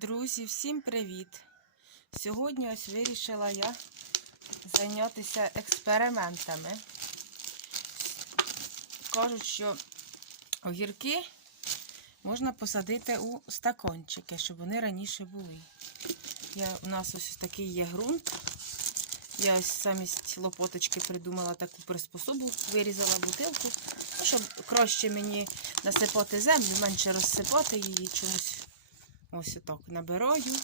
Друзі, всім привіт! Сьогодні ось вирішила я зайнятися експериментами. Кажуть, що огірки можна посадити у стакончики, щоб вони раніше були. Я, У нас ось такий є ґрунт. Я ось замість лопоточки придумала таку приспособу, вирізала бутилку, ну, щоб краще мені насипати землю, менше розсипати її чомусь. Ось отак набираю,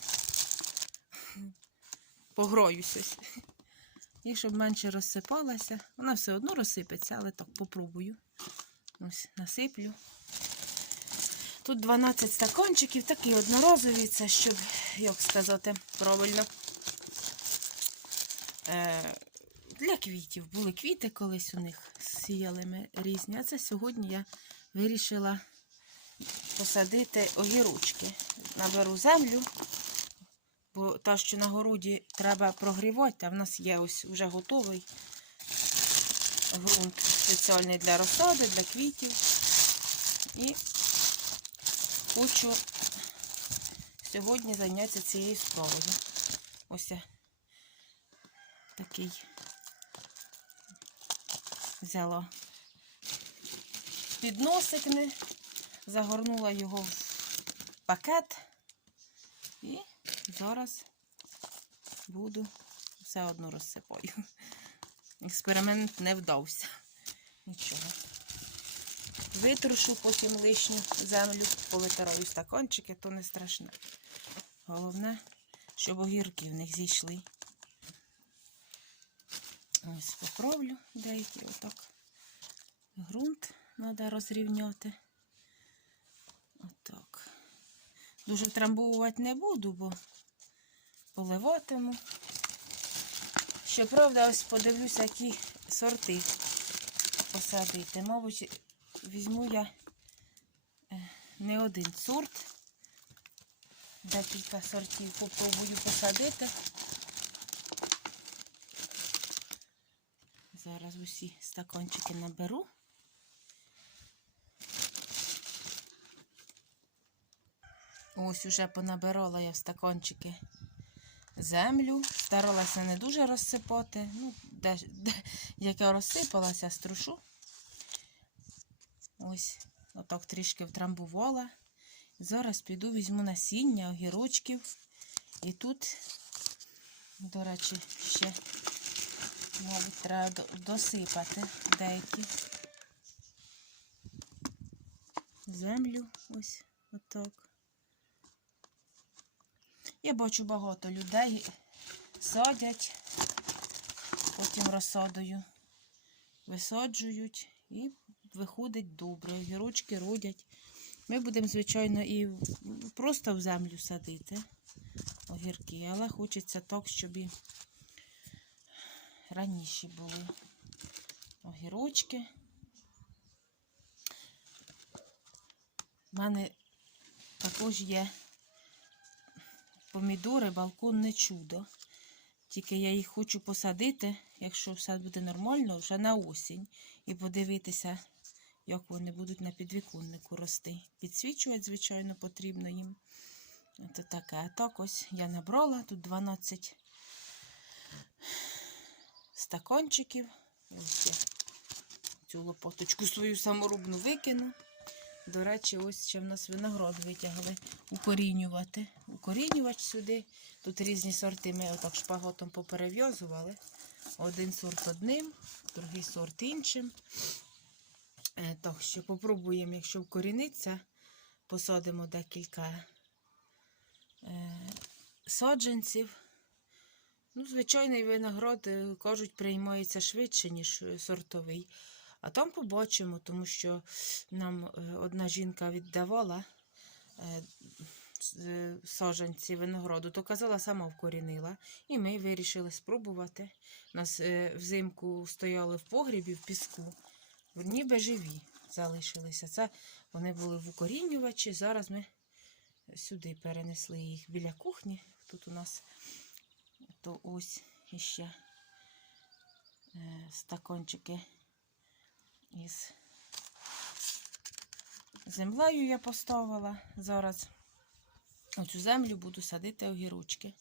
погроюся. І щоб менше розсипалася. Вона все одно розсипеться, але так попробую. Ось насиплю. Тут 12 стакончиків, такі одноразові, це щоб, як сказати, правильно. Е, для квітів. Були квіти колись у них сіяли ми різні. А це сьогодні я вирішила посадити огірочки. Наберу землю, бо та, що на городі треба прогрівати, а в нас є ось вже готовий ґрунт спеціальний для розсади, для квітів. І хочу сьогодні зайнятися цією справою. Ось такий взяла підносик, загорнула його в пакет і зараз буду все одно розсипаю. Експеримент не вдався. Нічого. Витрушу потім лишню землю, повитираю стаканчики, то не страшне. Головне, щоб огірки в них зійшли. Ось покровлю деякі отак. Грунт треба розрівняти. Отак. Дуже втрамбовувати не буду, бо поливатиму. Щоправда, ось подивлюся, які сорти посадити. Мабуть, візьму я е, не один сорт. Декілька сортів попробую посадити. Зараз усі стаканчики наберу. Ось уже понабирала я в стаканчики землю. Старалася не дуже розсипати. Ну, де, де, як я розсипалася, струшу. Ось, отак трішки втрамбувала. Зараз піду візьму насіння, огірочків. І тут, до речі, ще, мабуть, треба досипати деякі землю. Ось отак. Я бачу багато людей садять, потім розсадою висаджують і виходить добре. Огірочки родять. Ми будемо, звичайно, і просто в землю садити огірки, але хочеться так, щоб і раніше були огірочки. У мене також є помідори, балконне чудо. Тільки я їх хочу посадити, якщо все буде нормально, вже на осінь. І подивитися, як вони будуть на підвіконнику рости. Підсвічувати, звичайно, потрібно їм. Це таке. А так ось я набрала тут 12 стакончиків. Ось я цю лопаточку свою саморубну викину. До речі, ось ще в нас виноград витягли укорінювати. Укорінювач сюди. Тут різні сорти ми отак шпаготом поперев'язували. Один сорт одним, другий сорт іншим. Е, Так що попробуємо, якщо вкоріниться, посадимо декілька е, саджанців. Ну, звичайний виноград, е, кажуть, приймається швидше, ніж сортовий. А там побачимо, тому що нам одна жінка віддавала е, саджанці винограду, то казала, сама вкорінила. І ми вирішили спробувати. Нас е, взимку стояли в погрібі в піску, ніби живі залишилися. Це вони були в укорінювачі. Зараз ми сюди перенесли їх біля кухні. Тут у нас то ось іще е, стакончики із землею я поставила. Зараз оцю землю буду садити огірочки.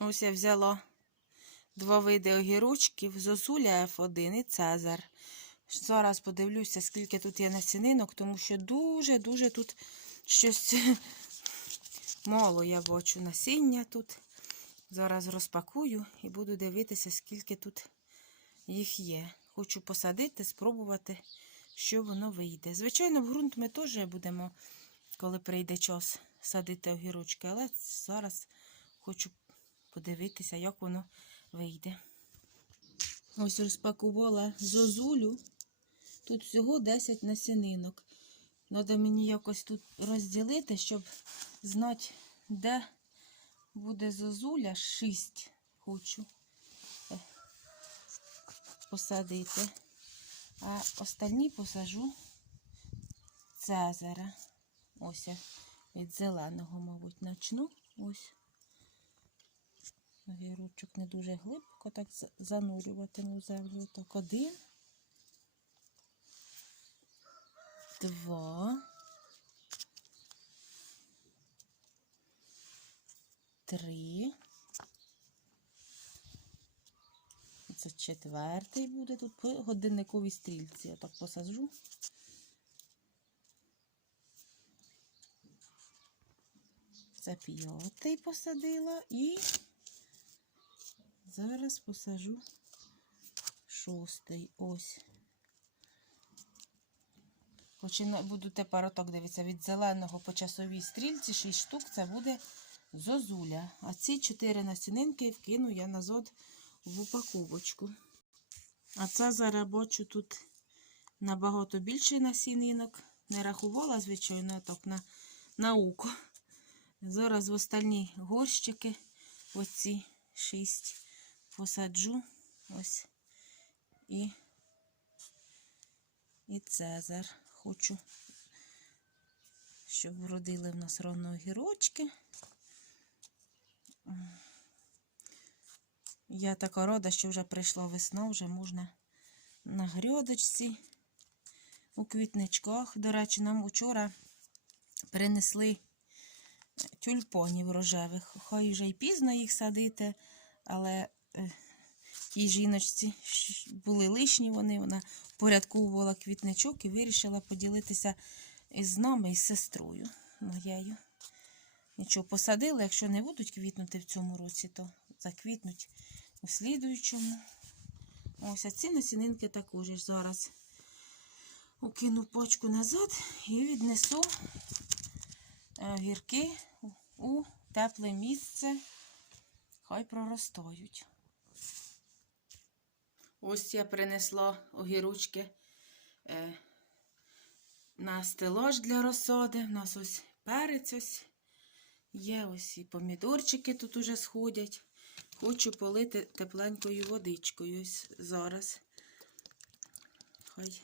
Ось я взяла два види огірочків, зозуля F1 і Цезар. Зараз подивлюся, скільки тут є насінинок, тому що дуже-дуже тут щось мало я бачу насіння тут. Зараз розпакую і буду дивитися, скільки тут їх є. Хочу посадити, спробувати, що воно вийде. Звичайно, в ґрунт ми теж будемо, коли прийде час, садити огірочки, але зараз хочу подивитися, як воно вийде. Ось розпакувала зозулю. Тут всього 10 насінинок. Треба мені якось тут розділити, щоб знати, де буде зозуля. 6 хочу е, посадити. А остальні посажу цезара. Ось від зеленого, мабуть, начну. Ось. Огірочок не дуже глибоко, так занурюватиму землю. Так, один. Два. Три. Це четвертий буде тут по годинниковій стрільці. Я так посаджу. Це п'ятий посадила і зараз посажу шостий. Ось. Почина... Буду тепер отак дивитися від зеленого по часовій стрільці 6 штук. Це буде зозуля. А ці 4 насінинки вкину я назад в упаковочку. А це зараз бачу тут набагато більше насінинок. Не рахувала, звичайно, так на, на око. Зараз в остальні горщики, оці 6 посаджу. Ось. І, і цезар. Хочу, щоб вродили в нас ровно огірочки. Я така рада, що вже прийшла весна, вже можна на грядочці, у квітничках. До речі, нам вчора принесли тюльпанів рожевих. Хай вже й пізно їх садити, але е, тій жіночці були лишні вони, вона порядковувала квітничок і вирішила поділитися із нами і з сестрою моєю. Нічого, посадили, якщо не будуть квітнути в цьому році, то заквітнуть у слідуючому. Ось а ці насінинки також зараз укину почку назад і віднесу гірки у тепле місце. Хай проростають. Ось я принесла огірочки е, на стелаж для розсади. У нас ось перець ось є, ось і помідорчики тут уже сходять. Хочу полити тепленькою водичкою ось зараз. Хай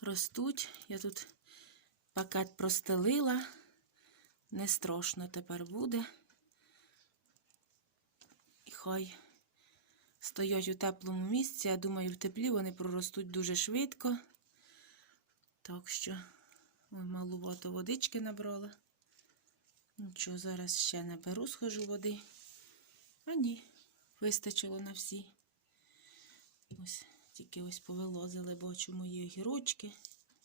ростуть. Я тут пакет простелила. Не страшно тепер буде. І хай стоять у теплому місці. Я думаю, в теплі вони проростуть дуже швидко. Так що ой, малувато водички набрала. Нічого, зараз ще наберу, схожу води. А ні, вистачило на всі. Ось тільки ось повилозили, бачу мої огірочки,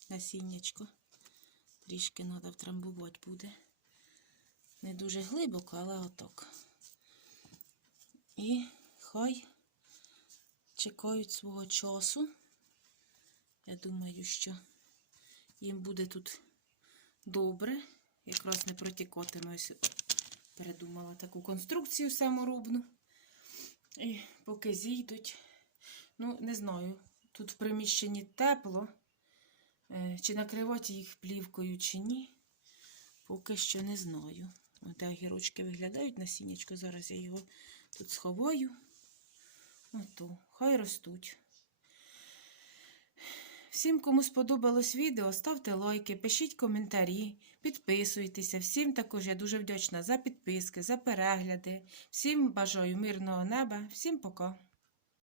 насіннячко. Трішки треба втрамбувати буде. Не дуже глибоко, але отак. І хай чекають свого часу. Я думаю, що їм буде тут добре. Якраз не протікатиме. Ось передумала таку конструкцію саморобну. І поки зійдуть. Ну, не знаю, тут в приміщенні тепло. Е, Чи накривати їх плівкою, чи ні. Поки що не знаю. Ось огірочки виглядають насіннячко. Зараз я його тут сховаю. Ото, хай ростуть. Всім, кому сподобалось відео, ставте лайки, пишіть коментарі, підписуйтеся. Всім також я дуже вдячна за підписки, за перегляди. Всім бажаю мирного неба. Всім пока.